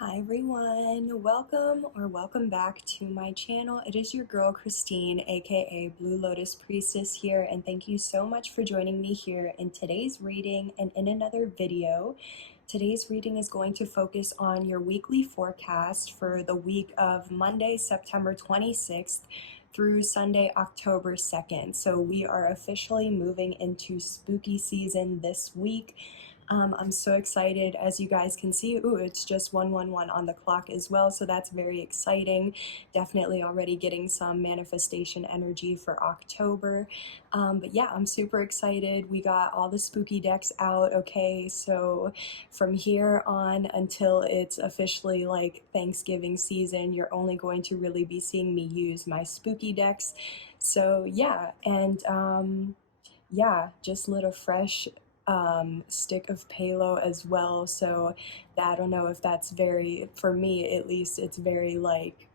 Hi everyone, welcome back to my channel. It is your girl Christine, aka Blue Lotus Priestess here, and thank you so much for joining me here in today's reading and in another video. Today's reading is going to focus on your weekly forecast for the week of Monday, September 26th through Sunday, October 2nd. So we are officially moving into spooky season this week. I'm so excited. As you guys can see, it's just 111 on the clock as well, so that's very exciting. Definitely already getting some manifestation energy for October. But yeah, I'm super excited. We got all the spooky decks out, okay? So from here on until it's officially like Thanksgiving season, you're only going to really be seeing me use my spooky decks. So yeah, and yeah, just lit a fresh stick of Palo as well, so I don't know if that's very, for me at least, it's very like,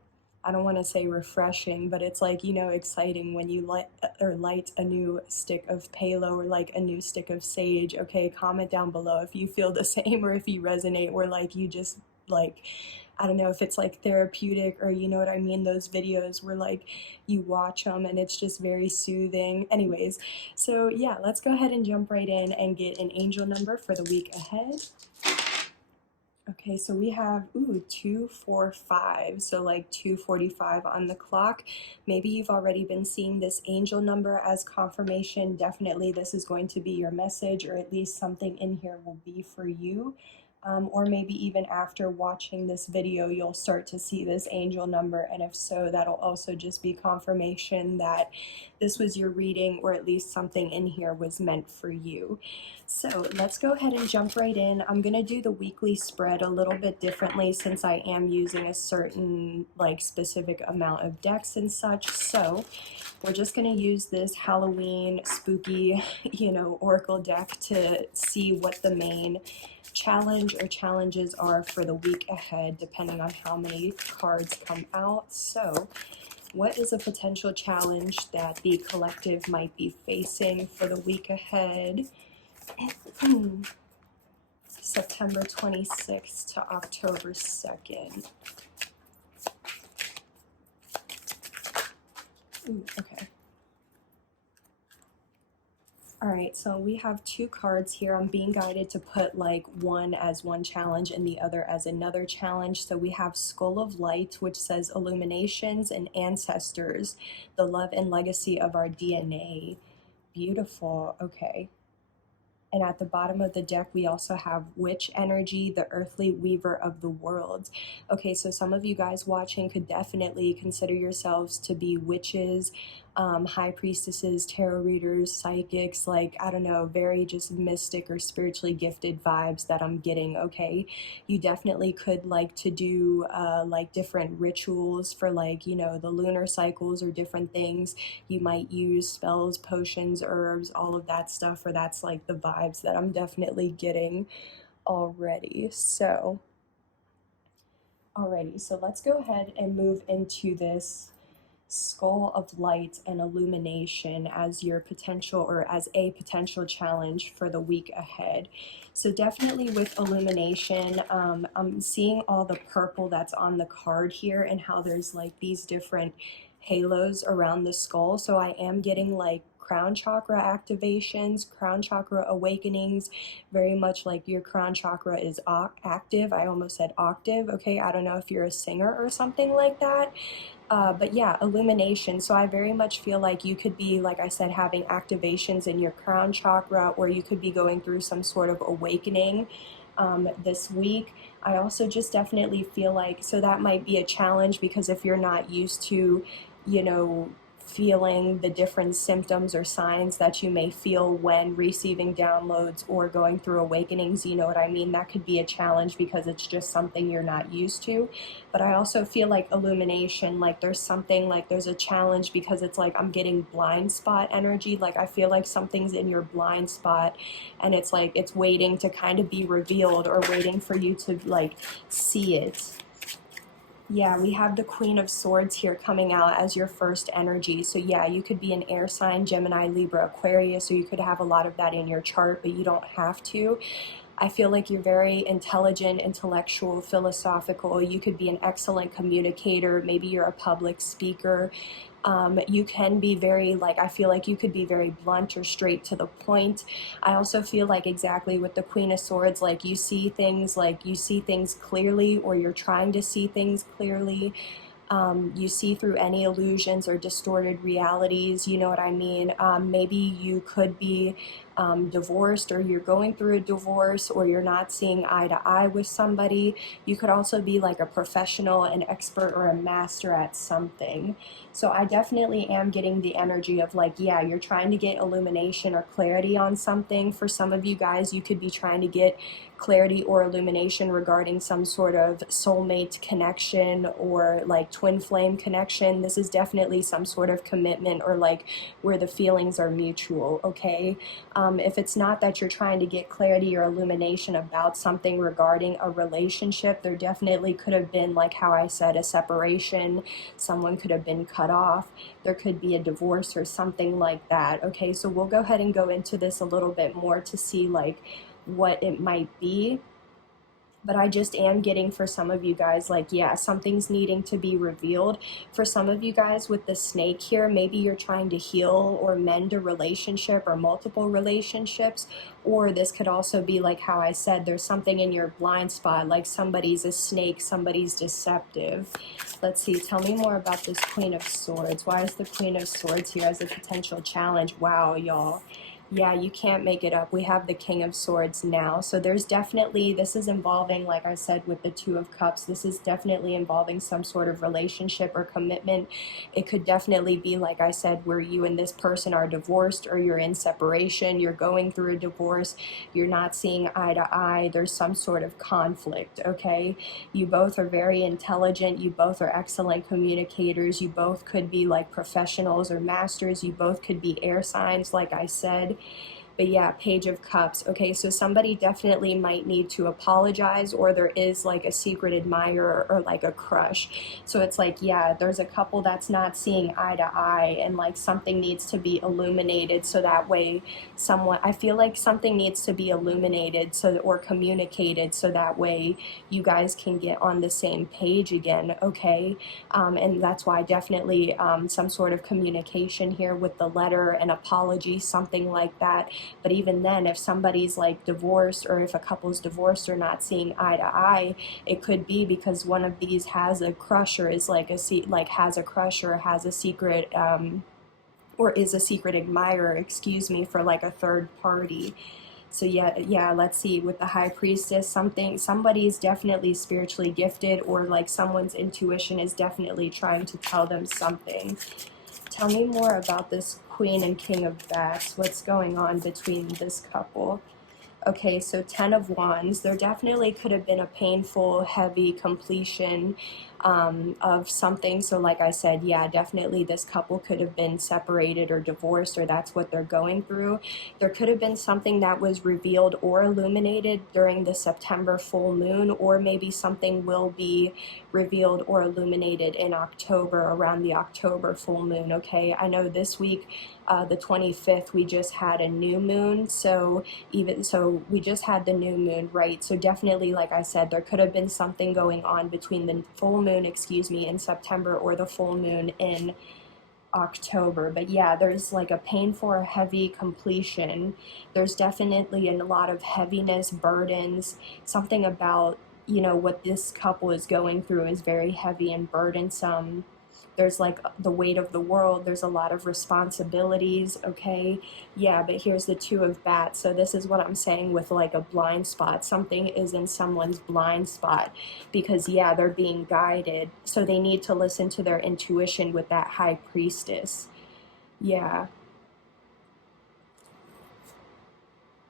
I don't want to say refreshing, but it's like, you know, exciting when you light a new stick of Palo or like a new stick of sage. Okay, comment down below if you feel the same or if you resonate, or like you just like, I don't know if it's like therapeutic, or you know what I mean, those videos where like you watch them and it's just very soothing. Anyways, so yeah, let's go ahead and jump right in and get an angel number for the week ahead. Okay, so we have, 245, so like 2:45 on the clock. Maybe you've already been seeing this angel number as confirmation. Definitely this is going to be your message, or at least something in here will be for you. Or maybe even after watching this video, you'll start to see this angel number, and if so, that'll also just be confirmation that this was your reading, or at least something in here was meant for you. So let's go ahead and jump right in. I'm gonna do the weekly spread a little bit differently since I am using a certain like specific amount of decks and such. So we're just gonna use this Halloween spooky, oracle deck to see what the main challenge or challenges are for the week ahead, depending on how many cards come out. So what is a potential challenge that the collective might be facing for the week ahead? September 26th to October 2nd. Okay. Alright, so we have two cards here. I'm being guided to put like one as one challenge and the other as another challenge. So we have Skull of Light, which says illuminations and ancestors, the love and legacy of our DNA. Beautiful. Okay. And at the bottom of the deck, we also have Witch Energy, the earthly weaver of the world. Okay, so some of you guys watching could definitely consider yourselves to be witches, high priestesses, tarot readers, psychics, like, I don't know, very just mystic or spiritually gifted vibes that I'm getting, okay? You definitely could like to do like different rituals for like, the lunar cycles or different things. You might use spells, potions, herbs, all of that stuff, or that's like the vibes that I'm definitely getting already. So, alrighty, so let's go ahead and move into this Skull of Light and illumination as your potential, or as a potential challenge for the week ahead. So definitely with illumination, I'm seeing all the purple that's on the card here and how there's like these different halos around the skull. So I am getting like crown chakra activations, crown chakra awakenings, very much like your crown chakra is active. I almost said octave, okay? I don't know if you're a singer or something like that. But yeah, illumination. So I very much feel like you could be, like I said, having activations in your crown chakra, or you could be going through some sort of awakening this week. I also just definitely feel like, so that might be a challenge, because if you're not used to, feeling the different symptoms or signs that you may feel when receiving downloads or going through awakenings, you know what I mean? That could be a challenge because it's just something you're not used to. But I also feel like illumination, like there's something, like there's a challenge because it's like I'm getting blind spot energy. Like I feel like something's in your blind spot and it's like it's waiting to kind of be revealed, or waiting for you to like see it. Yeah, we have the Queen of Swords here coming out as your first energy. So yeah, you could be an air sign, Gemini, Libra, Aquarius, or you could have a lot of that in your chart, but you don't have to. I feel like you're very intelligent, intellectual, philosophical. You could be an excellent communicator. Maybe you're a public speaker. You can be very, like, I feel like you could be very blunt or straight to the point. I also feel like exactly with the Queen of Swords, like you see things clearly, or you're trying to see things clearly. You see through any illusions or distorted realities, you know what I mean? Maybe you could be divorced, or you're going through a divorce, or you're not seeing eye to eye with somebody. You could also be like a professional, an expert, or a master at something. So I definitely am getting the energy of like, yeah, you're trying to get illumination or clarity on something. For some of you guys, you could be trying to get clarity or illumination regarding some sort of soulmate connection or like twin flame connection. This is definitely some sort of commitment, or like where the feelings are mutual, okay? If it's not that you're trying to get clarity or illumination about something regarding a relationship, there definitely could have been, like how I said, a separation. Someone could have been cut off. There could be a divorce or something like that, okay? So we'll go ahead and go into this a little bit more to see like what it might be. But I just am getting, for some of you guys, like, yeah, something's needing to be revealed. For some of you guys with the snake here, maybe you're trying to heal or mend a relationship or multiple relationships. Or this could also be like how I said, there's something in your blind spot, like somebody's a snake, somebody's deceptive. Let's see, tell me more about this Queen of Swords. Why is the Queen of Swords here as a potential challenge? Wow, y'all. Yeah, you can't make it up. We have the King of Swords now. So there's definitely, this is involving, like I said, with the Two of Cups, this is definitely involving some sort of relationship or commitment. It could definitely be, like I said, where you and this person are divorced, or you're in separation, you're going through a divorce, you're not seeing eye to eye, there's some sort of conflict, okay? You both are very intelligent, you both are excellent communicators, you both could be like professionals or masters, you both could be air signs, like I said. But yeah, Page of Cups. Okay, so somebody definitely might need to apologize, or there is like a secret admirer or like a crush. So it's like, yeah, there's a couple that's not seeing eye to eye, and like something needs to be illuminated, so that way someone, I feel like something needs to be illuminated, so, or communicated, so that way you guys can get on the same page again, okay? And that's why definitely some sort of communication here with the letter, an apology, something like that. But even then, if somebody's like divorced, or if a couple's divorced or not seeing eye to eye, it could be because one of these has a crush, or is like has a crush, or has a secret or is a secret admirer, excuse me, for like a third party. So yeah, let's see, with the High Priestess, somebody's definitely spiritually gifted, or like someone's intuition is definitely trying to tell them something. Tell me more about this Queen and King of Bats. What's going on between this couple? Okay, so 10 of Wands. There definitely could have been a painful, heavy completion of something. So like I said, yeah, definitely this couple could have been separated or divorced, or that's what they're going through. There could have been something that was revealed or illuminated during the September full moon, or maybe something will be revealed or illuminated in October, around the October full moon, okay? I know this week, the 25th, we just had a new moon, so we just had the new moon, right? So definitely, like I said, there could have been something going on between the full moon, excuse me, in September, or the full moon in October. But yeah, there's like a painful or heavy completion. There's definitely a lot of heaviness, burdens, something about, you know, what this couple is going through is very heavy and burdensome. There's like the weight of the world, there's a lot of responsibilities, okay? Yeah, but here's the Two of Bats. So this is what I'm saying with like a blind spot. Something is in someone's blind spot, because yeah, they're being guided, so they need to listen to their intuition with that High Priestess. Yeah.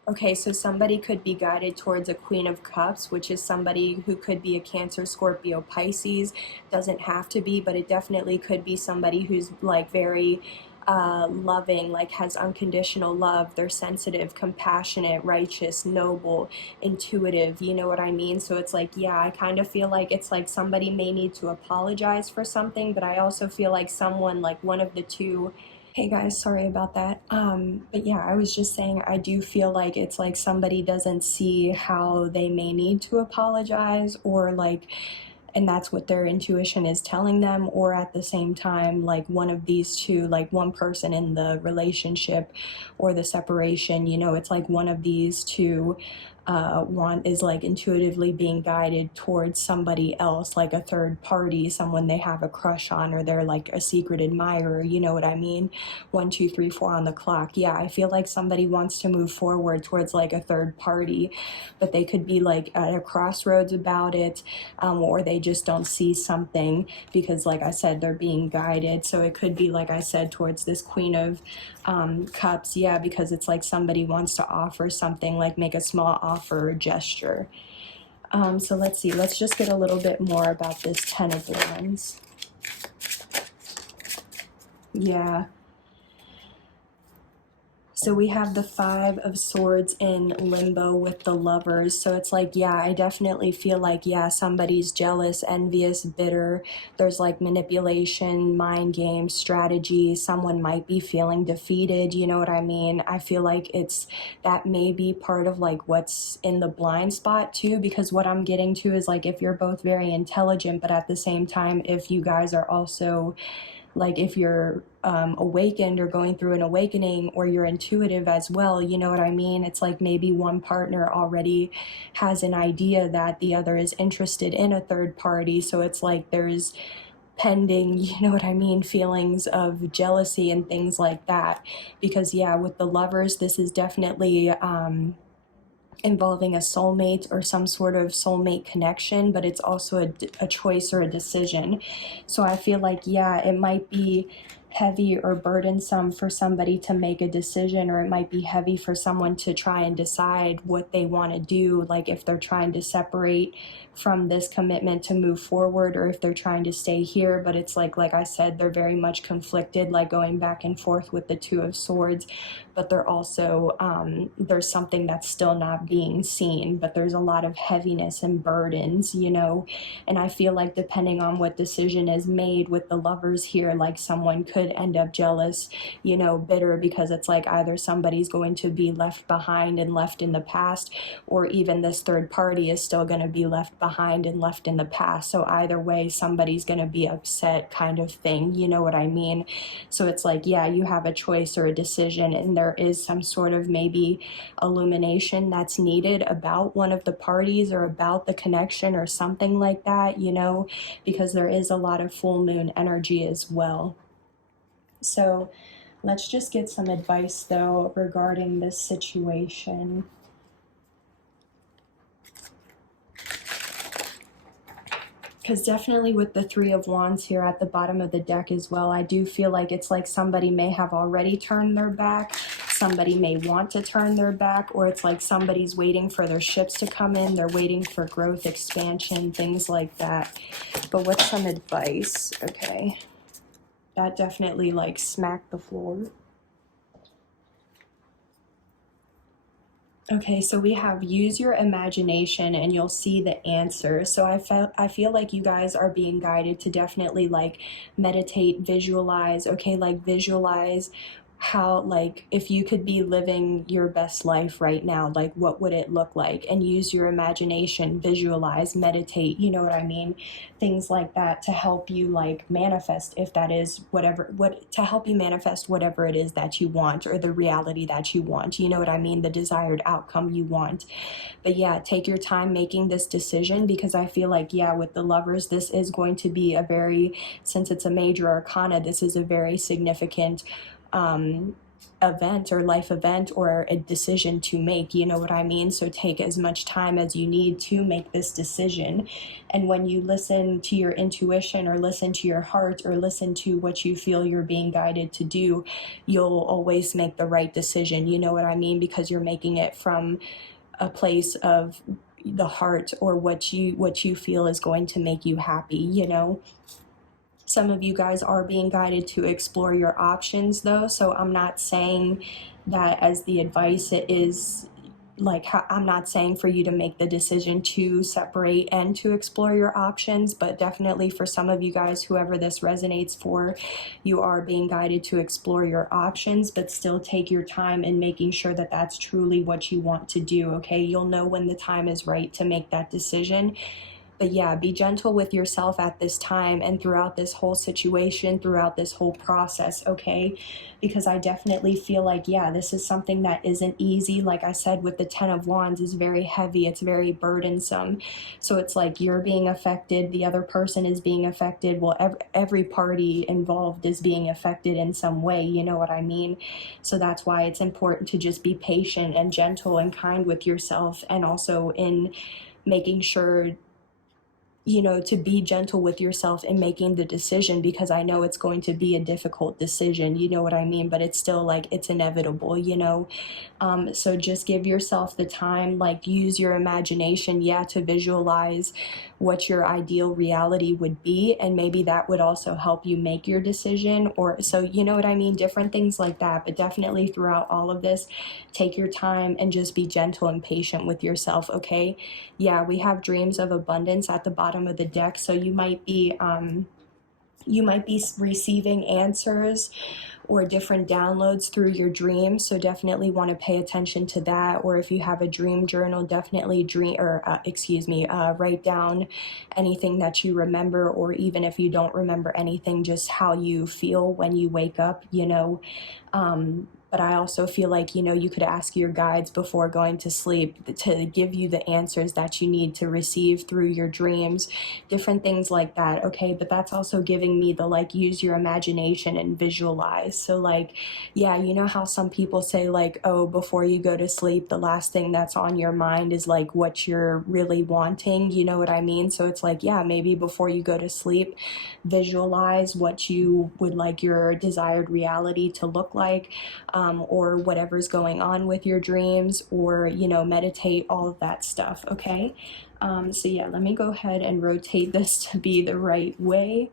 Okay, so somebody could be guided towards a Queen of Cups, which is somebody who could be a Cancer, Scorpio, Pisces. Doesn't have to be, but it definitely could be somebody who's like very loving, like has unconditional love. They're sensitive, compassionate, righteous, noble, intuitive, you know what I mean? So it's like, yeah, I kind of feel like it's like somebody may need to apologize for something, but I also feel like someone, like one of the two, Hey guys, sorry about that. But yeah, I was just saying I do feel like it's like somebody doesn't see how they may need to apologize, or like, and that's what their intuition is telling them, or at the same time, like one of these two, like one person in the relationship or the separation, it's like one of these two one is like intuitively being guided towards somebody else, like a third party, someone they have a crush on, or they're like a secret admirer, you know what I mean? 1, 2, 3, 4 on the clock. Yeah, I feel like somebody wants to move forward towards like a third party, but they could be like at a crossroads about it, or they just don't see something because, like I said, they're being guided. So it could be, like I said, towards this Queen of Cups, yeah, because it's like somebody wants to offer something, like make a small offer or gesture. So let's see, let's just get a little bit more about this Ten of Wands. Yeah. So we have the Five of Swords in limbo with the Lovers. So it's like, yeah, I definitely feel like, yeah, somebody's jealous, envious, bitter. There's like manipulation, mind games, strategy. Someone might be feeling defeated. You know what I mean? I feel like that may be part of like what's in the blind spot too, because what I'm getting to is like, if you're both very intelligent, but at the same time, if you guys are also like, if you're awakened or going through an awakening, or you're intuitive as well, you know what I mean? It's like maybe one partner already has an idea that the other is interested in a third party. So it's like there's pending, you know what I mean, feelings of jealousy and things like that. Because yeah, with the Lovers, this is definitely involving a soulmate or some sort of soulmate connection, but it's also a choice or a decision. So I feel like, yeah, it might be heavy or burdensome for somebody to make a decision, or it might be heavy for someone to try and decide what they want to do, like if they're trying to separate from this commitment to move forward, or if they're trying to stay here. But it's like I said, they're very much conflicted, like going back and forth with the Two of Swords, but they're also there's something that's still not being seen, but there's a lot of heaviness and burdens, and I feel like depending on what decision is made with the Lovers here, like someone could end up jealous, bitter, because it's like either somebody's going to be left behind and left in the past, or even this third party is still going to be left behind and left in the past. So either way, somebody's going to be upset, kind of thing, you know what I mean? So it's like, yeah, you have a choice or a decision, and there is some sort of maybe illumination that's needed about one of the parties, or about the connection, or something like that, because there is a lot of full moon energy as well. So let's just get some advice though regarding this situation. Because definitely with the Three of Wands here at the bottom of the deck as well, I do feel like it's like somebody may have already turned their back, somebody may want to turn their back, or it's like somebody's waiting for their ships to come in, they're waiting for growth, expansion, things like that. But what's some advice? Okay, that definitely like smacked the floor. Okay, so we have use your imagination and you'll see the answer. So I feel like you guys are being guided to definitely like meditate, visualize, okay, like visualize how, like, if you could be living your best life right now, like what would it look like? And use your imagination, visualize, meditate, you know what I mean? Things like that to help you like manifest, if that is to help you manifest whatever it is that you want, or the reality that you want, you know what I mean? The desired outcome you want. But yeah, take your time making this decision, because I feel like, yeah, with the Lovers, this is going to be since it's a major arcana, this is a very significant event or life event or a decision to make, you know what I mean? So take as much time as you need to make this decision. And when you listen to your intuition, or listen to your heart, or listen to what you feel you're being guided to do, you'll always make the right decision, you know what I mean? Because you're making it from a place of the heart, or what you feel is going to make you happy, Some of you guys are being guided to explore your options though, so I'm not saying that as the advice. It is like, I'm not saying for you to make the decision to separate and to explore your options, but definitely for some of you guys, whoever this resonates for, you are being guided to explore your options, but still take your time in making sure that that's truly what you want to do, okay? You'll know when the time is right to make that decision. But yeah, be gentle with yourself at this time and throughout this whole situation, throughout this whole process, okay? Because I definitely feel like, yeah, this is something that isn't easy. Like I said, with the Ten of Wands is very heavy. It's very burdensome. So it's like you're being affected. The other person is being affected. Well, every party involved is being affected in some way. You know what I mean? So that's why it's important to just be patient and gentle and kind with yourself, and also in making sure, you know, to be gentle with yourself in making the decision, because I know it's going to be a difficult decision, you know what I mean? But it's still like, it's inevitable, you know? So just give yourself the time, like use your imagination, yeah, to visualize what your ideal reality would be. And maybe that would also help you make your decision, or so, you know what I mean? Different things like that. But definitely throughout all of this, take your time and just be gentle and patient with yourself, okay? Yeah, we have dreams of abundance at the bottom of the deck. So you might be receiving answers or different downloads through your dreams, so definitely want to pay attention to that. Or if you have a dream journal, definitely write down anything that you remember, or even if you don't remember anything, just how you feel when you wake up, you know. But I also feel like, you know, you could ask your guides before going to sleep to give you the answers that you need to receive through your dreams, different things like that, okay? But that's also giving me the, like, use your imagination and visualize. So, like, yeah, you know how some people say, like, oh, before you go to sleep, the last thing that's on your mind is, like, what you're really wanting, you know what I mean? So it's like, yeah, maybe before you go to sleep, visualize what you would like your desired reality to look like, or whatever's going on with your dreams, or, you know, meditate, all of that stuff, okay? So yeah, let me go ahead and rotate this to be the right way.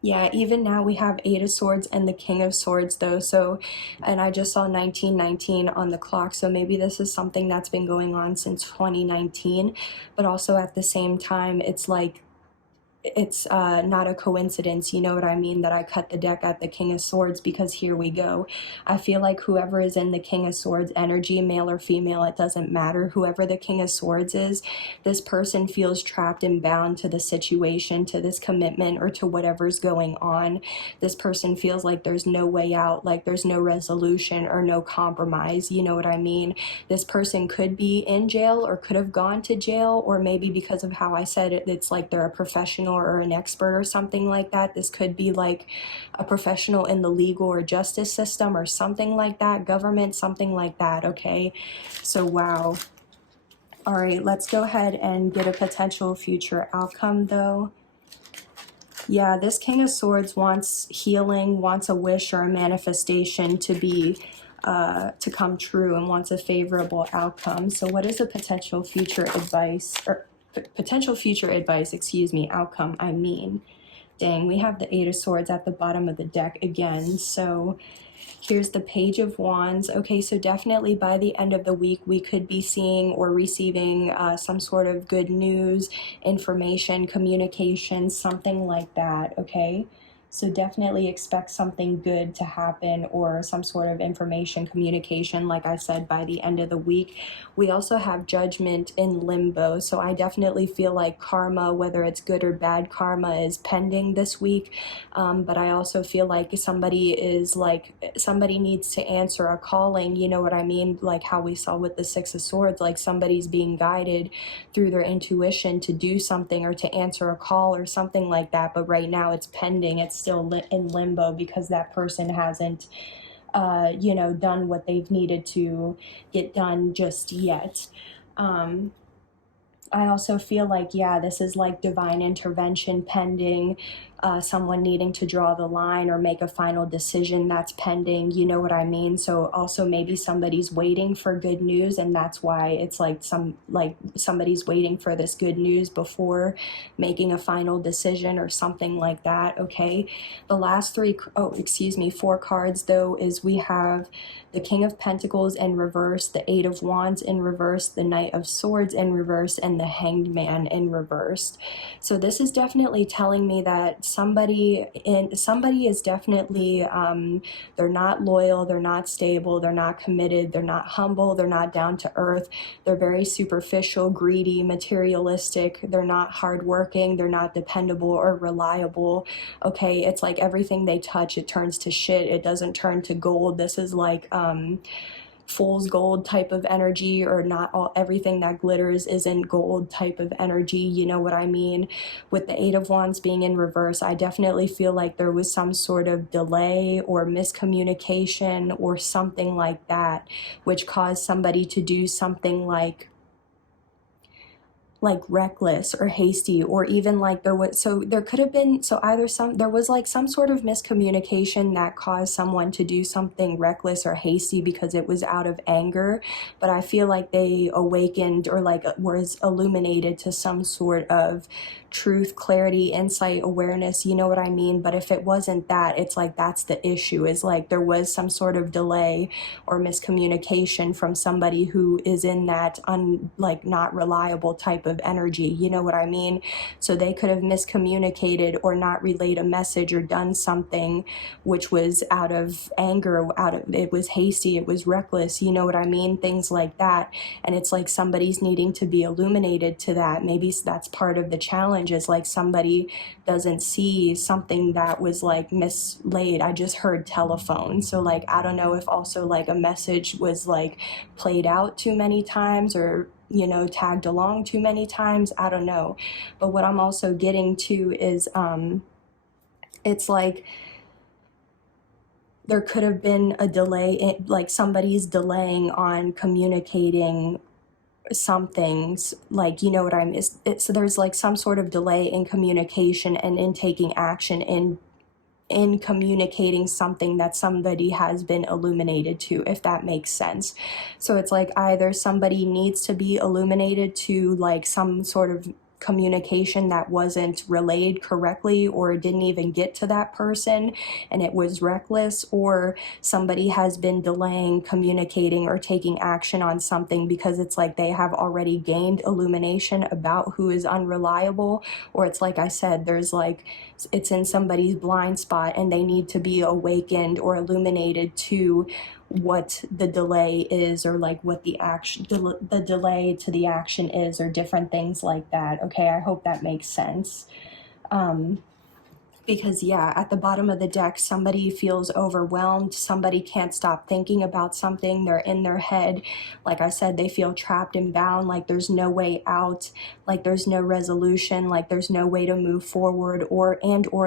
Yeah, even now we have Eight of Swords and the King of Swords though, so, and I just saw 1919 on the clock, so maybe this is something that's been going on since 2019, but also at the same time, it's like, it's not a coincidence, you know what I mean, that I cut the deck at the King of Swords, because here we go. I feel like whoever is in the King of Swords energy, male or female, it doesn't matter. Whoever the King of Swords is, this person feels trapped and bound to the situation, to this commitment, or to whatever's going on. This person feels like there's no way out, like there's no resolution or no compromise, you know what I mean? This person could be in jail or could have gone to jail, or maybe because of how I said it, it's like they're a professional or an expert or something like that. This could be like a professional in the legal or justice system or something like that, government, something like that, okay? So wow. All right, let's go ahead and get a potential future outcome though. Yeah, this King of Swords wants healing, wants a wish or a manifestation to be to come true, and wants a favorable outcome. So what is a potential future advice, or potential future advice, excuse me, outcome, I mean. Dang, we have the Eight of Swords at the bottom of the deck again. So here's the Page of Wands. Okay, so definitely by the end of the week, we could be seeing or receiving some sort of good news, information, communication, something like that, okay? So definitely expect something good to happen, or some sort of information, communication, like I said, by the end of the week. We also have Judgment in limbo. So I definitely feel like karma, whether it's good or bad karma, is pending this week. But I also feel like somebody needs to answer a calling, you know what I mean? Like how we saw with the Six of Swords, like somebody's being guided through their intuition to do something or to answer a call or something like that. But right now it's pending. It's still in limbo because that person hasn't, you know, done what they've needed to get done just yet. I also feel like, yeah, this is like divine intervention pending, someone needing to draw the line or make a final decision that's pending, you know what I mean? So also maybe somebody's waiting for good news, and that's why it's like somebody's waiting for this good news before making a final decision or something like that. Okay, the last four cards though is we have the King of Pentacles in reverse, the Eight of Wands in reverse, the Knight of Swords in reverse, and the Hanged Man in reverse. So this is definitely telling me that somebody is definitely they're not loyal, they're not stable, they're not committed, they're not humble, they're not down to earth, they're very superficial, greedy, materialistic, they're not hardworking, they're not dependable or reliable. Okay, it's like everything they touch, it turns to shit. It doesn't turn to gold. This is like fool's gold type of energy, or not everything that glitters isn't gold type of energy, you know what I mean? With the Eight of Wands being in reverse, I definitely feel like there was some sort of delay or miscommunication or something like that, which caused somebody to do something like reckless or hasty, or even like there was some sort of miscommunication that caused someone to do something reckless or hasty because it was out of anger. But I feel like they awakened or like was illuminated to some sort of truth, clarity, insight, awareness, you know what I mean? But if it wasn't that, it's like that's the issue, is like there was some sort of delay or miscommunication from somebody who is in that not reliable type of energy, you know what I mean? So they could have miscommunicated or not relayed a message or done something which was out of anger, it was hasty, it was reckless, you know what I mean? Things like that. And it's like somebody's needing to be illuminated to that. Maybe that's part of the challenge, is like somebody doesn't see something that was like mislaid. I just heard telephone, so like I don't know if also like a message was like played out too many times, or you know, tagged along too many times, I don't know. But what I'm also getting to is it's like there could have been a delay, like somebody's delaying on communicating some things, like, you know what I mean? So there's like some sort of delay in communication and in taking action in communicating something that somebody has been illuminated to, if that makes sense. So it's like either somebody needs to be illuminated to like some sort of communication that wasn't relayed correctly, or it didn't even get to that person and it was reckless, or somebody has been delaying communicating or taking action on something because it's like they have already gained illumination about who is unreliable, or it's like I said, there's like it's in somebody's blind spot and they need to be awakened or illuminated to what the delay is, or like what the delay to the action is, or different things like that. Okay, I hope that makes sense. Because yeah, at the bottom of the deck, somebody feels overwhelmed, somebody can't stop thinking about something, they're in their head. Like I said, they feel trapped and bound, like there's no way out, like there's no resolution, like there's no way to move forward, or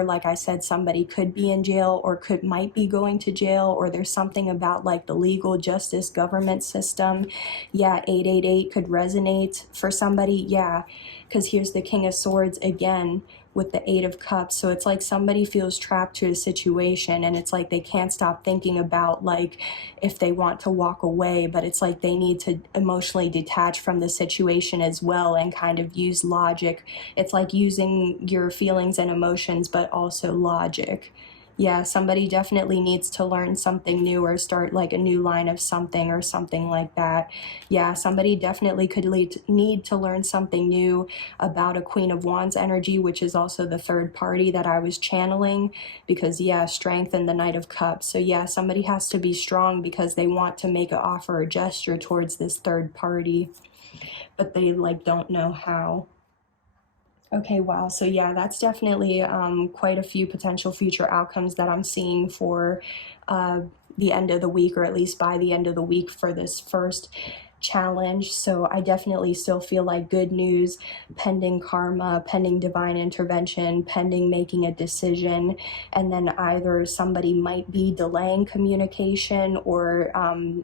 like I said, somebody could be in jail or might be going to jail, or there's something about like the legal justice government system. Yeah, 888 could resonate for somebody, yeah, because here's the King of Swords again with the Eight of Cups. So it's like somebody feels trapped to a situation, and it's like they can't stop thinking about like if they want to walk away, but it's like they need to emotionally detach from the situation as well and kind of use logic. It's like using your feelings and emotions, but also logic. Yeah, somebody definitely needs to learn something new or start like a new line of something or something like that. Yeah, somebody definitely could need to learn something new about a Queen of Wands energy, which is also the third party that I was channeling, because yeah, strength and the Knight of Cups. So yeah, somebody has to be strong because they want to make an offer or gesture towards this third party, but they like don't know how. Okay, wow. So yeah, that's definitely quite a few potential future outcomes that I'm seeing for the end of the week, or at least by the end of the week for this first challenge. So I definitely still feel like good news, pending karma, pending divine intervention, pending making a decision, and then either somebody might be delaying communication, or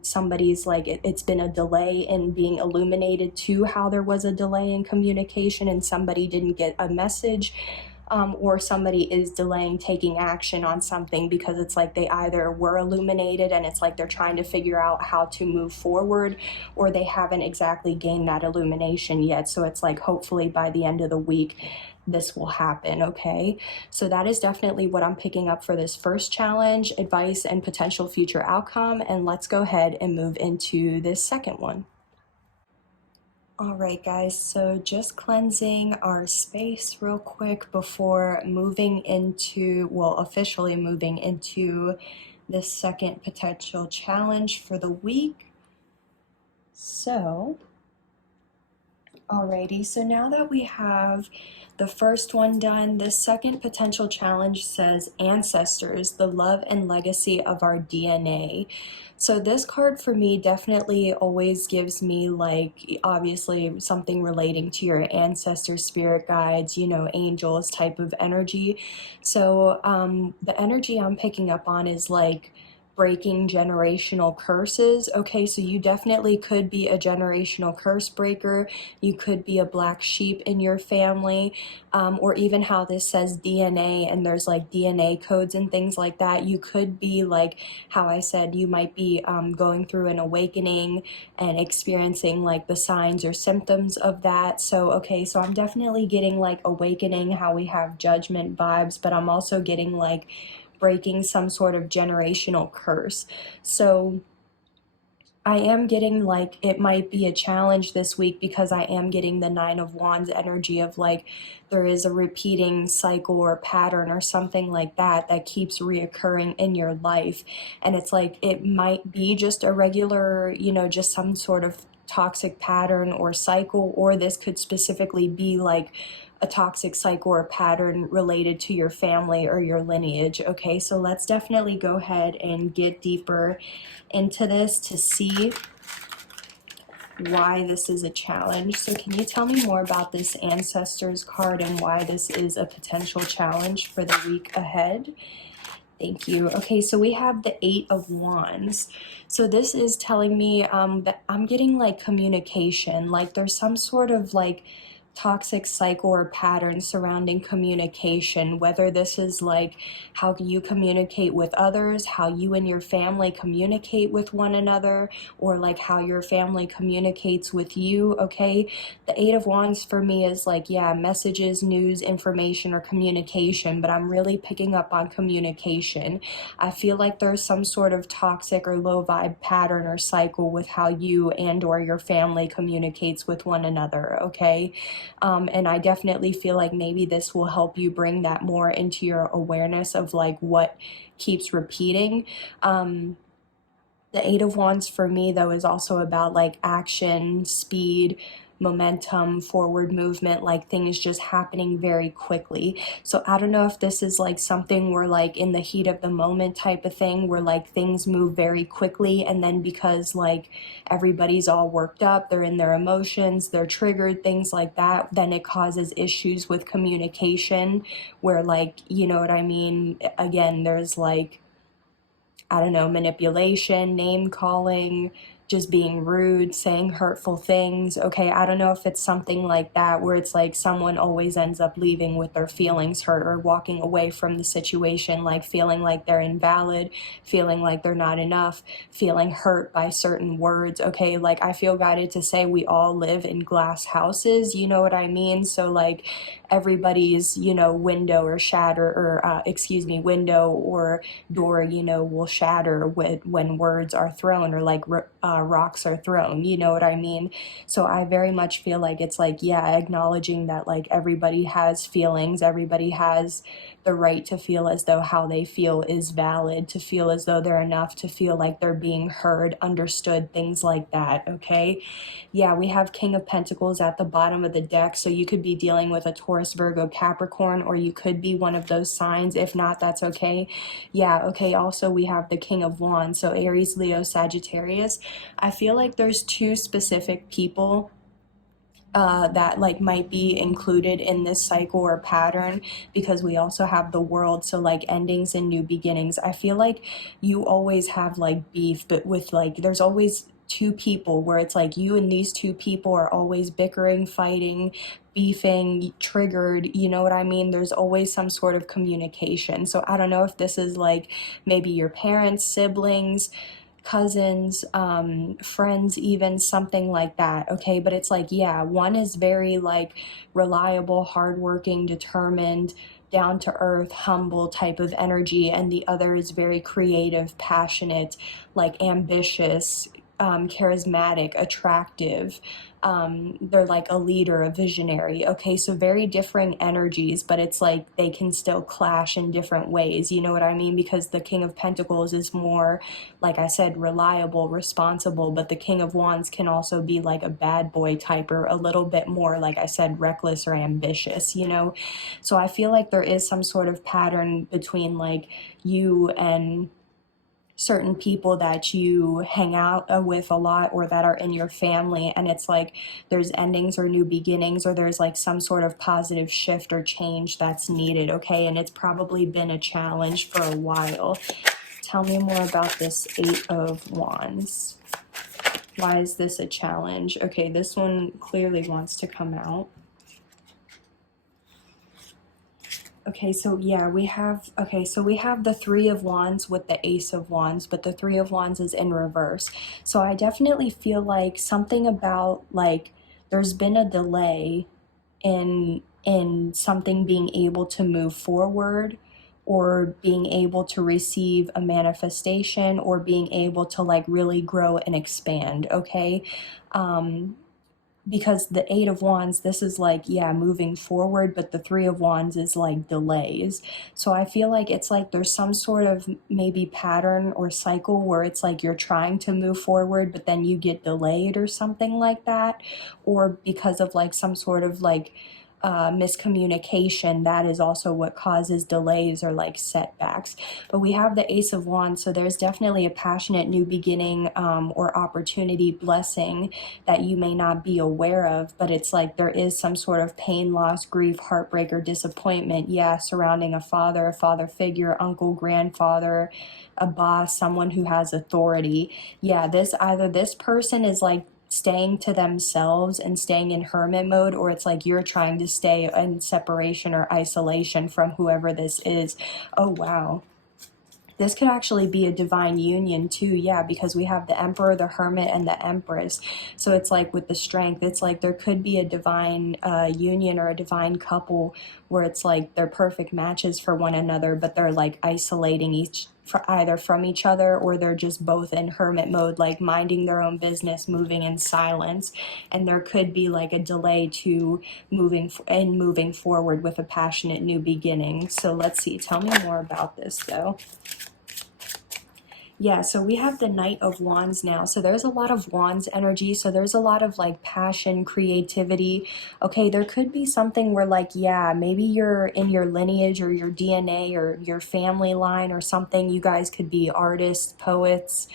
somebody's like it's been a delay in being illuminated to how there was a delay in communication and somebody didn't get a message or somebody is delaying taking action on something because it's like they either were illuminated and it's like they're trying to figure out how to move forward, or they haven't exactly gained that illumination yet. So it's like hopefully by the end of the week this will happen. Okay, so that is definitely what I'm picking up for this first challenge: advice and potential future outcome. And let's go ahead and move into this second one. All right, guys, so just cleansing our space real quick before moving into, well, officially moving into this second potential challenge for the week. So, alrighty, so now that we have the first one done, the second potential challenge says ancestors, the love and legacy of our DNA. So this card for me definitely always gives me, like, obviously something relating to your ancestors, spirit guides, you know, angels type of energy. So the energy I'm picking up on is like breaking generational curses. Okay, so you definitely could be a generational curse breaker. You could be a black sheep in your family, or even how this says DNA and there's like DNA codes and things like that. You could be like how I said, you might be going through an awakening and experiencing like the signs or symptoms of that. So okay, so I'm definitely getting like awakening, how we have judgment vibes, but I'm also getting like breaking some sort of generational curse. So I am getting like it might be a challenge this week because I am getting the Nine of Wands energy of like there is a repeating cycle or pattern or something like that that keeps reoccurring in your life. And it's like it might be just a regular, you know, just some sort of toxic pattern or cycle, or this could specifically be like a toxic cycle or pattern related to your family or your lineage. Okay, so let's definitely go ahead and get deeper into this to see why this is a challenge. So can you tell me more about this ancestors card and why this is a potential challenge for the week ahead? Thank you. Okay, so we have the Eight of Wands. So this is telling me that I'm getting like communication, like there's some sort of like toxic cycle or pattern surrounding communication, whether this is like how you communicate with others, how you and your family communicate with one another, or like how your family communicates with you. Okay, the Eight of Wands for me is like, yeah, messages, news, information, or communication, but I'm really picking up on communication. I feel like there's some sort of toxic or low vibe pattern or cycle with how you and or your family communicates with one another. Okay, and I definitely feel like maybe this will help you bring that more into your awareness of like what keeps repeating. The Eight of Wands for me, though, is also about like action, speed, momentum, forward movement, like things just happening very quickly. So I don't know if this is like something where like in the heat of the moment type of thing where like things move very quickly, and then because like everybody's all worked up, they're in their emotions, they're triggered, things like that, then it causes issues with communication where like, you know what I mean? Again, there's like, I don't know, manipulation, name calling, just being rude, saying hurtful things. Okay, I don't know if it's something like that where it's like someone always ends up leaving with their feelings hurt or walking away from the situation, like feeling like they're invalid, feeling like they're not enough, feeling hurt by certain words. Okay, like I feel guided to say we all live in glass houses, you know what I mean? So like everybody's, you know, window or shatter or window or door, you know, will shatter when words are thrown or like rocks are thrown, you know what I mean? So I very much feel like it's like, yeah, acknowledging that like everybody has feelings, everybody has the right to feel as though how they feel is valid, to feel as though they're enough, to feel like they're being heard, understood, things like that. Okay, yeah, we have King of Pentacles at the bottom of the deck, so you could be dealing with a Taurus, Virgo, Capricorn, or you could be one of those signs. If not, that's okay. Yeah, okay, also we have the King of Wands, so Aries, Leo, Sagittarius. I feel like there's two specific people that like might be included in this cycle or pattern, because we also have the World, so like endings and new beginnings. I feel like you always have like beef, but with like there's always two people where it's like you and these two people are always bickering, fighting, beefing, triggered, you know what I mean? There's always some sort of communication. So I don't know if this is like maybe your parents, siblings, cousins, friends, even something like that. Okay, but it's like, yeah, one is very like reliable, hardworking, determined, down to earth, humble type of energy, and the other is very creative, passionate, like ambitious, charismatic, attractive. They're like a leader, a visionary. Okay, so very differing energies, but it's like they can still clash in different ways. You know what I mean? Because the King of Pentacles is more, like I said, reliable, responsible, but the King of Wands can also be like a bad boy type, or a little bit more, like I said, reckless or ambitious, you know? So I feel like there is some sort of pattern between like you and certain people that you hang out with a lot, or that are in your family, and it's like there's endings or new beginnings, or there's like some sort of positive shift or change that's needed. Okay, and it's probably been a challenge for a while. Tell me more about this Eight of Wands. Why is this a challenge? Okay, this one clearly wants to come out. Okay, so yeah, we have the Three of Wands with the Ace of Wands, but the Three of Wands is in reverse. So I definitely feel like something about like there's been a delay in something being able to move forward, or being able to receive a manifestation, or being able to like really grow and expand. Okay, because the Eight of Wands, this is like, yeah, moving forward, but the Three of Wands is like delays. So I feel like it's like there's some sort of maybe pattern or cycle where it's like you're trying to move forward, but then you get delayed or something like that, or because of like some sort of like miscommunication, that is also what causes delays or like setbacks. But we have the Ace of Wands, so there's definitely a passionate new beginning, or opportunity, blessing that you may not be aware of, but it's like there is some sort of pain, loss, grief, heartbreak, or disappointment, yeah, surrounding a father figure, uncle, grandfather, a boss, someone who has authority. Yeah, either this person is like staying to themselves and staying in hermit mode, or it's like you're trying to stay in separation or isolation from whoever this is. Oh wow, this could actually be a divine union too, yeah, because we have the Emperor, the Hermit, and the Empress. So it's like with the Strength, it's like there could be a divine union, or a divine couple where it's like they're perfect matches for one another, but they're like isolating either from each other, or they're just both in hermit mode, like minding their own business, moving in silence. And there could be like a delay to moving forward with a passionate new beginning. So let's see, tell me more about this though. Yeah, so we have the Knight of Wands now. So there's a lot of Wands energy. So there's a lot of like passion, creativity. Okay, there could be something where like, yeah, maybe you're in your lineage or your DNA or your family line or something. You guys could be artists, poets,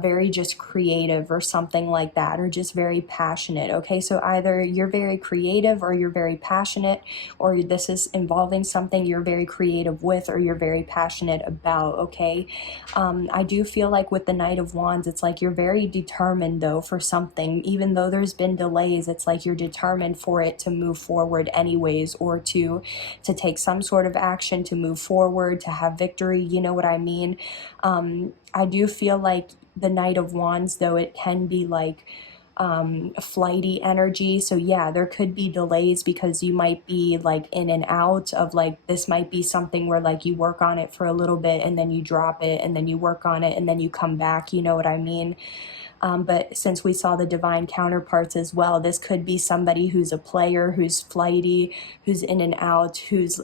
very just creative or something like that, or just very passionate. Okay, so either you're very creative or you're very passionate, or this is involving something you're very creative with or you're very passionate about. Okay, I do feel like with the Knight of Wands, it's like you're very determined though for something, even though there's been delays. It's like you're determined for it to move forward anyways, or to take some sort of action to move forward, to have victory. You know what I mean? I do feel like the Knight of Wands, though, it can be like flighty energy. So yeah, there could be delays because you might be like in and out of like, this might be something where like you work on it for a little bit and then you drop it and then you work on it and then you come back, you know what I mean? But since we saw the divine counterparts as well, this could be somebody who's a player, who's flighty, who's in and out, who's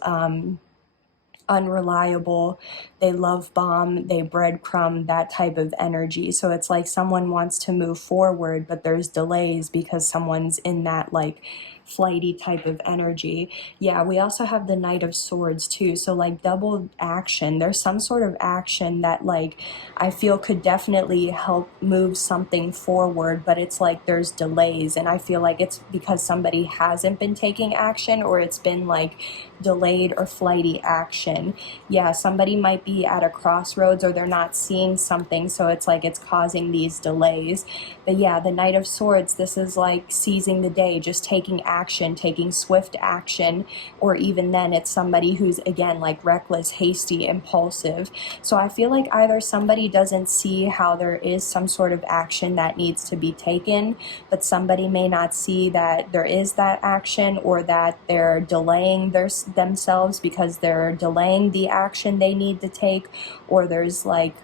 unreliable, they love bomb, they breadcrumb, that type of energy. So it's like someone wants to move forward, but there's delays because someone's in that like flighty type of energy. Yeah, we also have the Knight of Swords too. So like double action. There's some sort of action that like I feel could definitely help move something forward, but it's like there's delays, and I feel like it's because somebody hasn't been taking action, or it's been like delayed or flighty action. Yeah, somebody might be at a crossroads, or they're not seeing something, so it's like it's causing these delays. But yeah, the Knight of Swords, this is like seizing the day, just taking action, taking swift action, or even then it's somebody who's again like reckless, hasty, impulsive. So I feel like either somebody doesn't see how there is some sort of action that needs to be taken, but somebody may not see that there is that action, or that they're delaying themselves because they're delaying the action they need to take, or there's like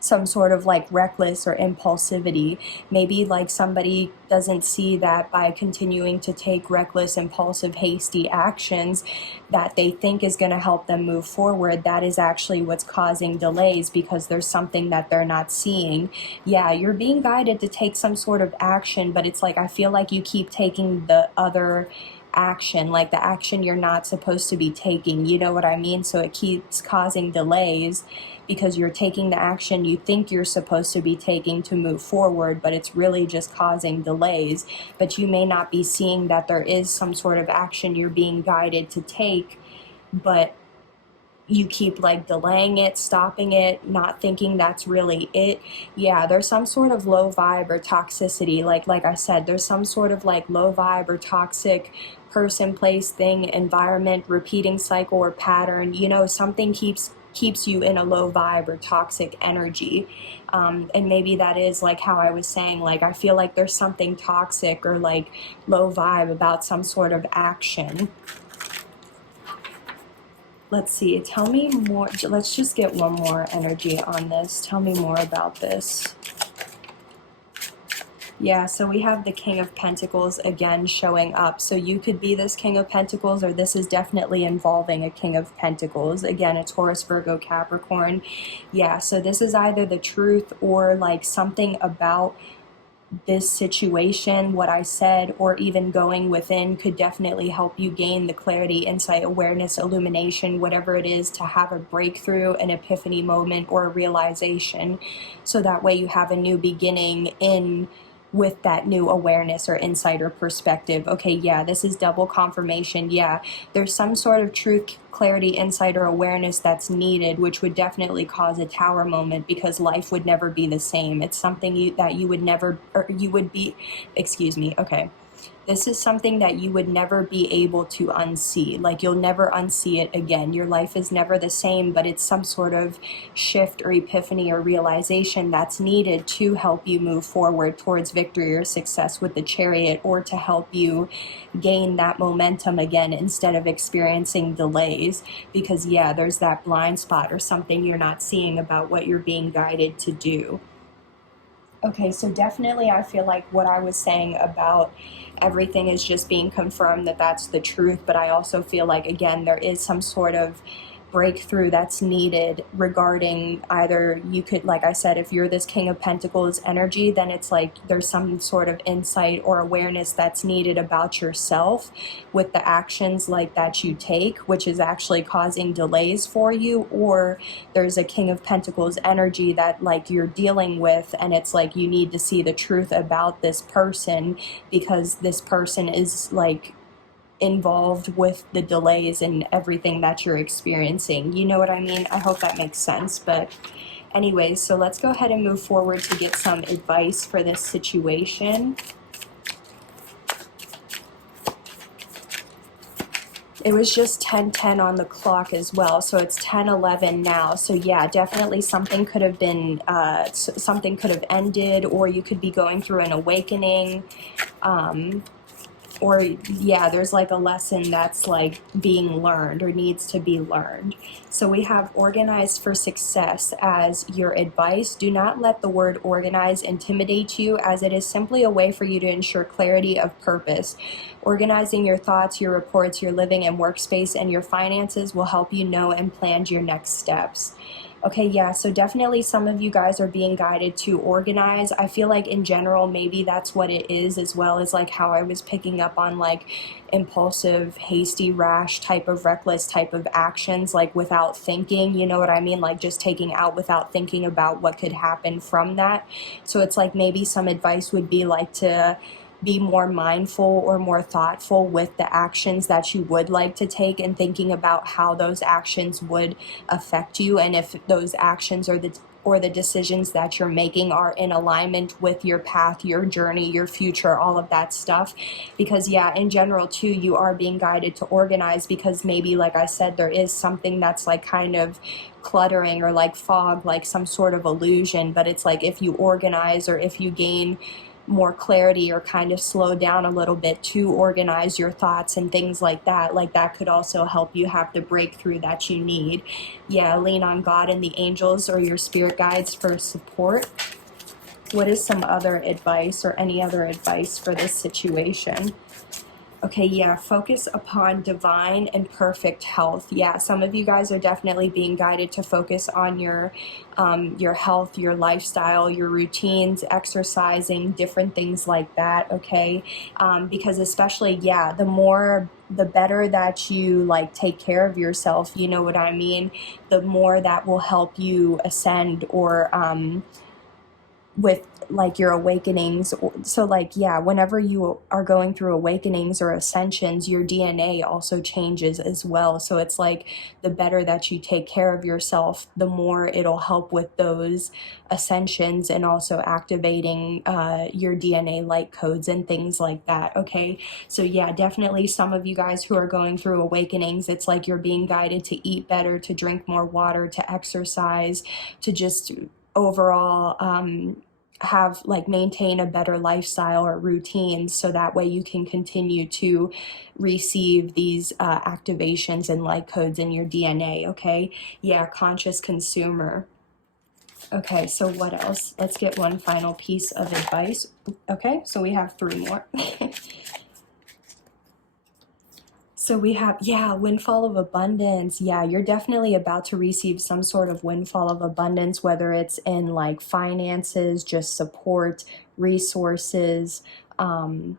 some sort of like reckless or impulsivity. Maybe like somebody doesn't see that by continuing to take reckless, impulsive, hasty actions that they think is going to help them move forward, that is actually what's causing delays, because there's something that they're not seeing. Yeah, you're being guided to take some sort of action, but it's like I feel like you keep taking the other action, like the action you're not supposed to be taking, you know what I mean? So it keeps causing delays because you're taking the action you think you're supposed to be taking to move forward, but it's really just causing delays. But you may not be seeing that there is some sort of action you're being guided to take, but you keep like delaying it, stopping it, not thinking that's really it. Yeah, there's some sort of low vibe or toxicity. Like I said, there's some sort of like low vibe or toxic person, place, thing, environment, repeating cycle or pattern. You know, something keeps you in a low vibe or toxic energy. And maybe that is like how I was saying, like I feel like there's something toxic or like low vibe about some sort of action. Let's see, tell me more. Let's just get one more energy on this. Tell me more about this. Yeah, so we have the King of Pentacles again showing up. So you could be this King of Pentacles, or this is definitely involving a King of Pentacles. Again, it's Taurus, Virgo, Capricorn. Yeah, so this is either the truth or like something about this situation, what I said, or even going within could definitely help you gain the clarity, insight, awareness, illumination, whatever it is, to have a breakthrough, an epiphany moment, or a realization. So that way you have a new beginning in with that new awareness or insight or perspective. Okay, yeah, this is double confirmation. Yeah, there's some sort of truth, clarity, insight, or awareness that's needed, which would definitely cause a tower moment, because life would never be the same. It's something that you would never, or you would be, excuse me, okay. This is something that you would never be able to unsee. Like you'll never unsee it again. Your life is never the same, but it's some sort of shift or epiphany or realization that's needed to help you move forward towards victory or success with the Chariot, or to help you gain that momentum again instead of experiencing delays. Because yeah, there's that blind spot or something you're not seeing about what you're being guided to do. Okay, so definitely I feel like what I was saying about everything is just being confirmed that that's the truth, but I also feel like, again, there is some sort of breakthrough that's needed regarding either, you could, like I said, if you're this King of Pentacles energy, then it's like there's some sort of insight or awareness that's needed about yourself with the actions like that you take, which is actually causing delays for you. Or there's a King of Pentacles energy that like you're dealing with, and it's like you need to see the truth about this person, because this person is like involved with the delays and everything that you're experiencing. You know what I mean? I hope that makes sense. But anyways, so let's go ahead and move forward to get some advice for this situation. It was just 10:10 on the clock as well, so it's 10:11 now. So yeah, definitely something could have been, something could have ended, or you could be going through an awakening. Or yeah, there's like a lesson that's like being learned or needs to be learned. So we have organized for success as your advice. Do not let the word organize intimidate you, as it is simply a way for you to ensure clarity of purpose. Organizing your thoughts, your reports, your living and workspace, and your finances will help you know and plan your next steps. Okay, yeah, so definitely some of you guys are being guided to organize. I feel like in general, maybe that's what it is, as well as like how I was picking up on like impulsive, hasty, rash type of reckless type of actions, like without thinking, you know what I mean? Like just taking out without thinking about what could happen from that. So it's like maybe some advice would be like to be more mindful or more thoughtful with the actions that you would like to take, and thinking about how those actions would affect you, and if those actions or the decisions that you're making are in alignment with your path, your journey, your future, all of that stuff. Because yeah, in general too, you are being guided to organize, because maybe, like I said, there is something that's like kind of cluttering or like fog, like some sort of illusion. But it's like if you organize, or if you gain more clarity, or kind of slow down a little bit to organize your thoughts and things like that could also help you have the breakthrough that you need. Yeah, lean on God and the angels or your spirit guides for support. What is some other advice, or any other advice for this situation? Okay, yeah, focus upon divine and perfect health. Yeah, some of you guys are definitely being guided to focus on your health, your lifestyle, your routines, exercising, different things like that, okay? Because especially, yeah, the better that you like take care of yourself, you know what I mean? The more that will help you ascend, or with like your awakenings. So like, yeah, whenever you are going through awakenings or ascensions, your DNA also changes as well. So it's like the better that you take care of yourself, the more it'll help with those ascensions, and also activating your DNA light codes and things like that, okay? So yeah, definitely some of you guys who are going through awakenings, it's like you're being guided to eat better, to drink more water, to exercise, to just overall have like maintain a better lifestyle or routine, so that way you can continue to receive these activations and light codes in your DNA, okay? Yeah, conscious consumer. Okay, so what else? Let's get one final piece of advice. Okay, so we have 3 more. So we have, yeah, windfall of abundance. Yeah, you're definitely about to receive some sort of windfall of abundance, whether it's in like finances, just support, resources, or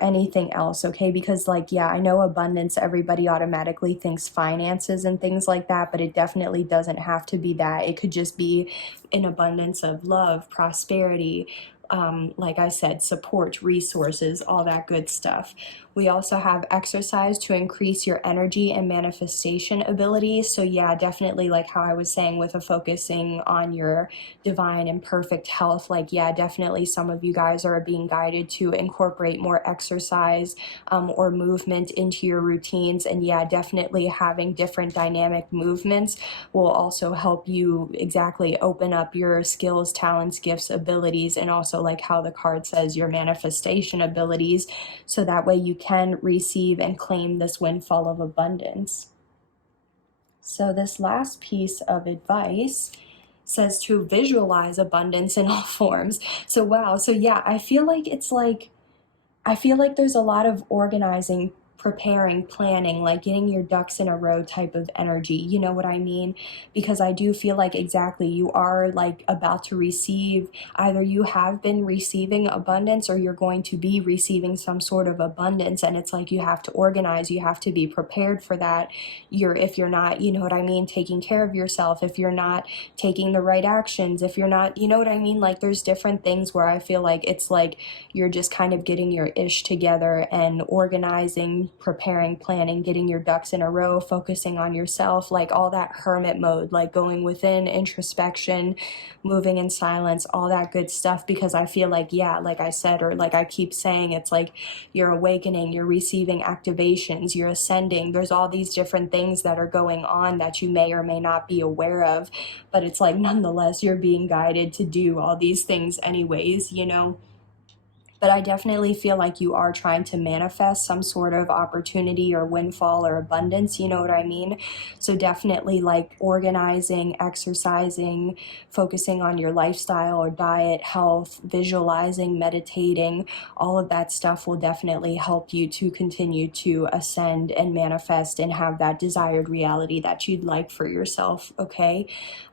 anything else, okay? Because like, yeah, I know abundance, everybody automatically thinks finances and things like that, but it definitely doesn't have to be that. It could just be an abundance of love, prosperity, like I said, support, resources, all that good stuff. We also have exercise to increase your energy and manifestation abilities. So yeah, definitely like how I was saying with a focusing on your divine and perfect health, like yeah, definitely some of you guys are being guided to incorporate more exercise or movement into your routines. And yeah, definitely having different dynamic movements will also help you exactly open up your skills, talents, gifts, abilities, and also like how the card says, your manifestation abilities, so that way you can receive and claim this windfall of abundance. So this last piece of advice says to visualize abundance in all forms. So wow, so yeah, I feel like there's a lot of organizing, preparing, planning, like getting your ducks in a row type of energy. You know what I mean? Because I do feel like exactly you are like about to receive, either you have been receiving abundance, or you're going to be receiving some sort of abundance. And it's like you have to organize, you have to be prepared for that. If you're not, you know what I mean, taking care of yourself, if you're not taking the right actions, if you're not, you know what I mean? Like there's different things where I feel like it's like you're just kind of getting your ish together and organizing, preparing, planning, getting your ducks in a row, focusing on yourself, like all that hermit mode, like going within, introspection, moving in silence, all that good stuff. Because I feel like, yeah, like I said, or like I keep saying, it's like you're awakening, you're receiving activations, you're ascending. There's all these different things that are going on that you may or may not be aware of, but it's like nonetheless, you're being guided to do all these things anyways, you know? But I definitely feel like you are trying to manifest some sort of opportunity or windfall or abundance, you know what I mean? So definitely like organizing, exercising, focusing on your lifestyle or diet, health, visualizing, meditating, all of that stuff will definitely help you to continue to ascend and manifest and have that desired reality that you'd like for yourself, okay?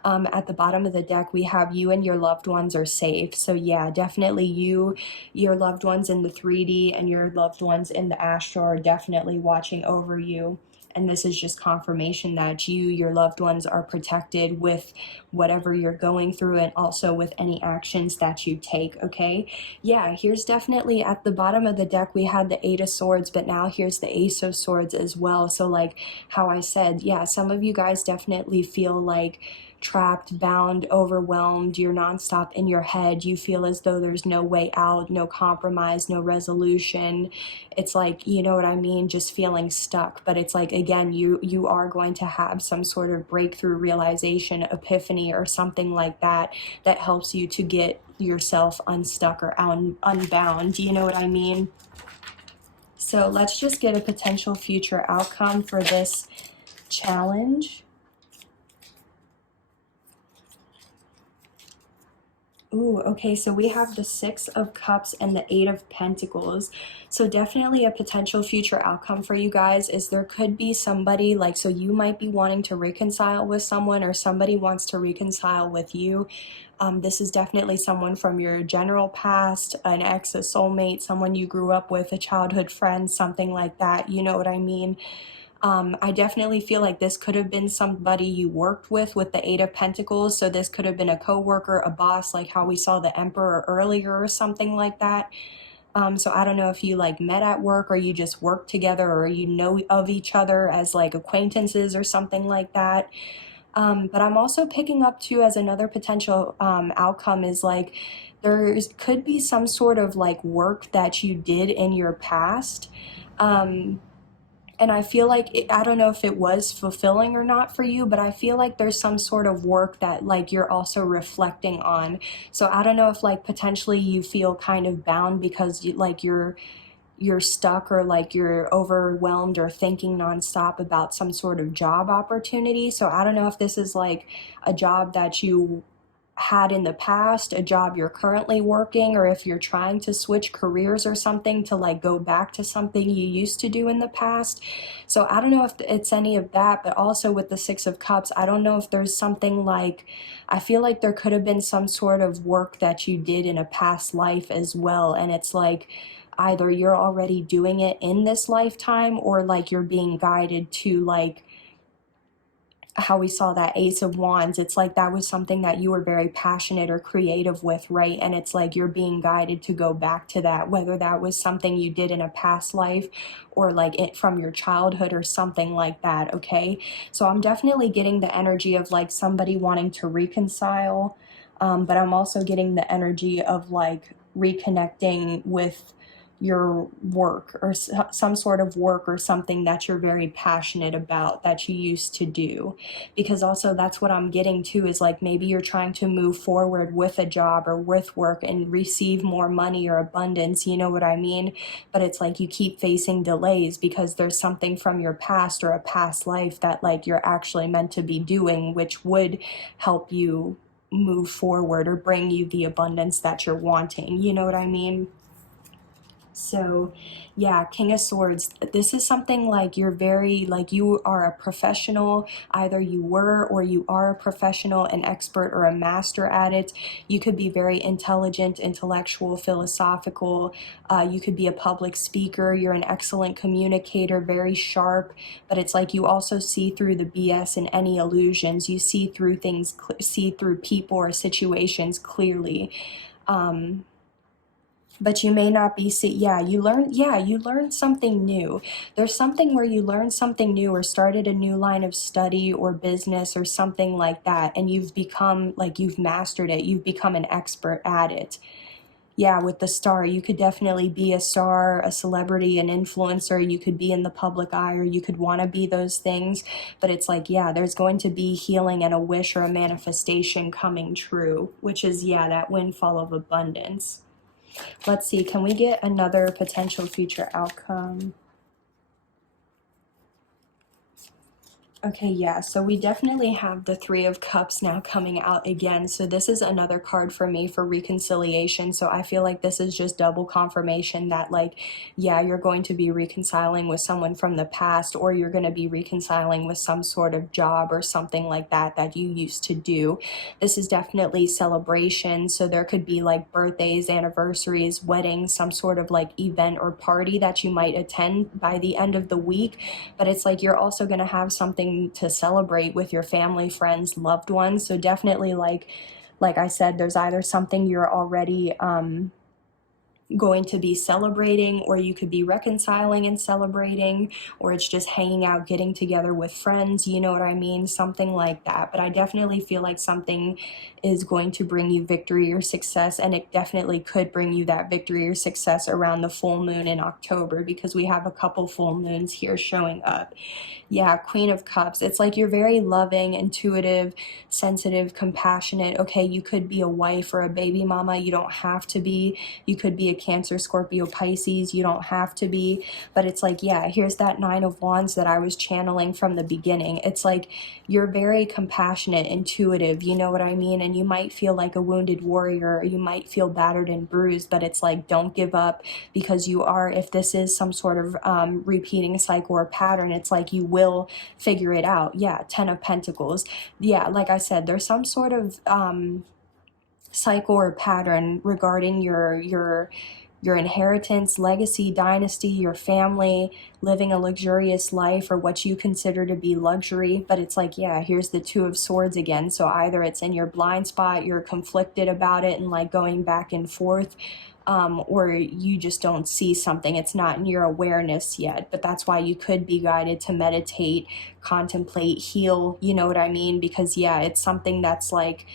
At the bottom of the deck, we have you and your loved ones are safe. So yeah, definitely your loved ones in the 3D and your loved ones in the astral are definitely watching over you. And this is just confirmation that your loved ones are protected with whatever you're going through and also with any actions that you take, okay? Yeah, here's definitely at the bottom of the deck, we had the 8 of Swords, but now here's the Ace of Swords as well. So like how I said, yeah, some of you guys definitely feel like trapped, bound, overwhelmed, you're nonstop in your head, you feel as though there's no way out, no compromise, no resolution. It's like, you know what I mean, just feeling stuck. But it's like, again, you are going to have some sort of breakthrough, realization, epiphany, or something like that that helps you to get yourself unstuck or unbound, you know what I mean? So let's just get a potential future outcome for this challenge. Ooh, okay, so we have the 6 of Cups and the 8 of Pentacles. So definitely a potential future outcome for you guys is there could be somebody, like, so you might be wanting to reconcile with someone or somebody wants to reconcile with you. This is definitely someone from your general past, an ex, a soulmate, someone you grew up with, a childhood friend, something like that, you know what I mean? I definitely feel like this could have been somebody you worked with the 8 of Pentacles. So this could have been a coworker, a boss, like how we saw the Emperor earlier or something like that. So I don't know if you like met at work or you just work together or you know of each other as like acquaintances or something like that. But I'm also picking up too as another potential outcome is like there could be some sort of like work that you did in your past. And I feel like, I don't know if it was fulfilling or not for you, but I feel like there's some sort of work that like you're also reflecting on. So I don't know if like potentially you feel kind of bound because you're stuck or like you're overwhelmed or thinking nonstop about some sort of job opportunity. So I don't know if this is like a job that you had in the past, a job you're currently working, or if you're trying to switch careers or something to like go back to something you used to do in the past. So I don't know if it's any of that, but also with the 6 of Cups, I don't know if there's something like, I feel like there could have been some sort of work that you did in a past life as well. And it's like, either you're already doing it in this lifetime or like you're being guided to like how we saw that Ace of Wands. It's like that was something that you were very passionate or creative with, right? And it's like you're being guided to go back to that, whether that was something you did in a past life or like it from your childhood or something like that, okay? So I'm definitely getting the energy of like somebody wanting to reconcile, but I'm also getting the energy of like reconnecting with your work or some sort of work or something that you're very passionate about that you used to do. Because also that's what I'm getting to is like maybe you're trying to move forward with a job or with work and receive more money or abundance, you know what I mean? But it's like you keep facing delays because there's something from your past or a past life that like you're actually meant to be doing, which would help you move forward or bring you the abundance that you're wanting, you know what I mean? So yeah, King of Swords, this is something like you're very, like you are a professional, either you were or you are a professional, an expert or a master at it. You could be very intelligent, intellectual, philosophical. You could be a public speaker. You're an excellent communicator, very sharp, but it's like you also see through the BS and any illusions. You see through things, see through people or situations clearly. But you may not be, you learn something new. There's something where you learn something new or started a new line of study or business or something like that, and you've become, like, you've mastered it. You've become an expert at it. Yeah, with the star, you could definitely be a star, a celebrity, an influencer. You could be in the public eye, or you could want to be those things. But it's like, yeah, there's going to be healing and a wish or a manifestation coming true, which is, yeah, that windfall of abundance. Let's see, can we get another potential future outcome? Okay, yeah, so we definitely have the Three of Cups now coming out again. So this is another card for me for reconciliation. So I feel like this is just double confirmation that, like, yeah, you're going to be reconciling with someone from the past, or you're going to be reconciling with some sort of job or something like that that you used to do. This is definitely celebration. So there could be like birthdays, anniversaries, weddings, some sort of like event or party that you might attend by the end of the week. But it's like you're also going to have something to celebrate with your family, friends, loved ones. So definitely, like I said, there's either something you're already going to be celebrating, or you could be reconciling and celebrating, or it's just hanging out, getting together with friends, you know what I mean, something like that. But I definitely feel like something is going to bring you victory or success, and it definitely could bring you that victory or success around the full moon in October, because we have a couple full moons here showing up. Yeah, Queen of Cups. It's like you're very loving, intuitive, sensitive, compassionate. Okay, you could be a wife or a baby mama. You don't have to be. You could be a Cancer, Scorpio, Pisces. You don't have to be. But it's like, yeah, here's that Nine of Wands that I was channeling from the beginning. It's like you're very compassionate, intuitive. You know what I mean? And you might feel like a wounded warrior. Or you might feel battered and bruised. But it's like, don't give up, because you are, if this is some sort of repeating cycle or pattern, it's like you will figure it out. Yeah, Ten of Pentacles. Yeah, like I said, there's some sort of cycle or pattern regarding your inheritance, legacy, dynasty, your family, living a luxurious life, or what you consider to be luxury. But it's like, yeah, here's the Two of Swords again. So either it's in your blind spot, you're conflicted about it and like going back and forth, or you just don't see something. It's not in your awareness yet. But that's why you could be guided to meditate, contemplate, heal, you know what I mean? Because yeah, it's something that's like,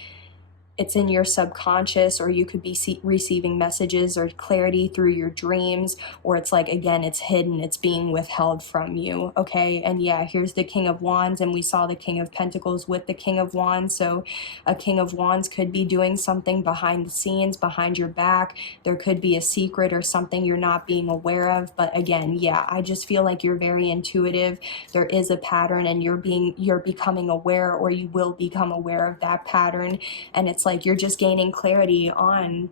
it's in your subconscious, or you could be receiving messages or clarity through your dreams, or it's like, again, it's hidden, it's being withheld from you. Okay, and yeah, here's the King of Wands, and we saw the King of Pentacles with the King of Wands. So a King of Wands could be doing something behind the scenes, behind your back. There could be a secret or something you're not being aware of. But again, yeah, I just feel like you're very intuitive. There is a pattern, and you're becoming aware, or you will become aware of that pattern. And it's like you're just gaining clarity on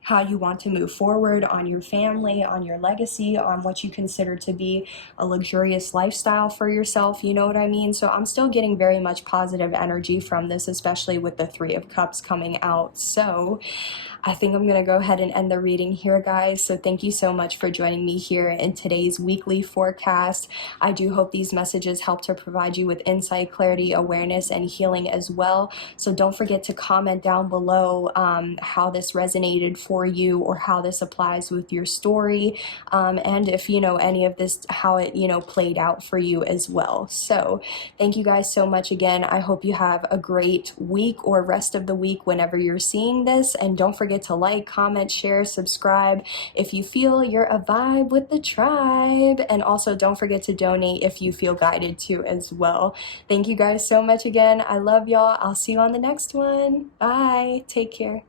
how you want to move forward, on your family, on your legacy, on what you consider to be a luxurious lifestyle for yourself, you know what I mean? So I'm still getting very much positive energy from this, especially with the Three of Cups coming out. So I think I'm going to go ahead and end the reading here, guys. So thank you so much for joining me here in today's weekly forecast. I do hope these messages help to provide you with insight, clarity, awareness, and healing as well. So don't forget to comment down below how this resonated for you, or how this applies with your story, and if you know any of this, how it played out for you as well. So thank you guys so much again. I hope you have a great week or rest of the week whenever you're seeing this, and don't forget to like, comment, share, subscribe if you feel you're a vibe with the tribe, and also don't forget to donate if you feel guided to as well. Thank you guys so much again. I love y'all. I'll see you on the next one. Bye. Take care.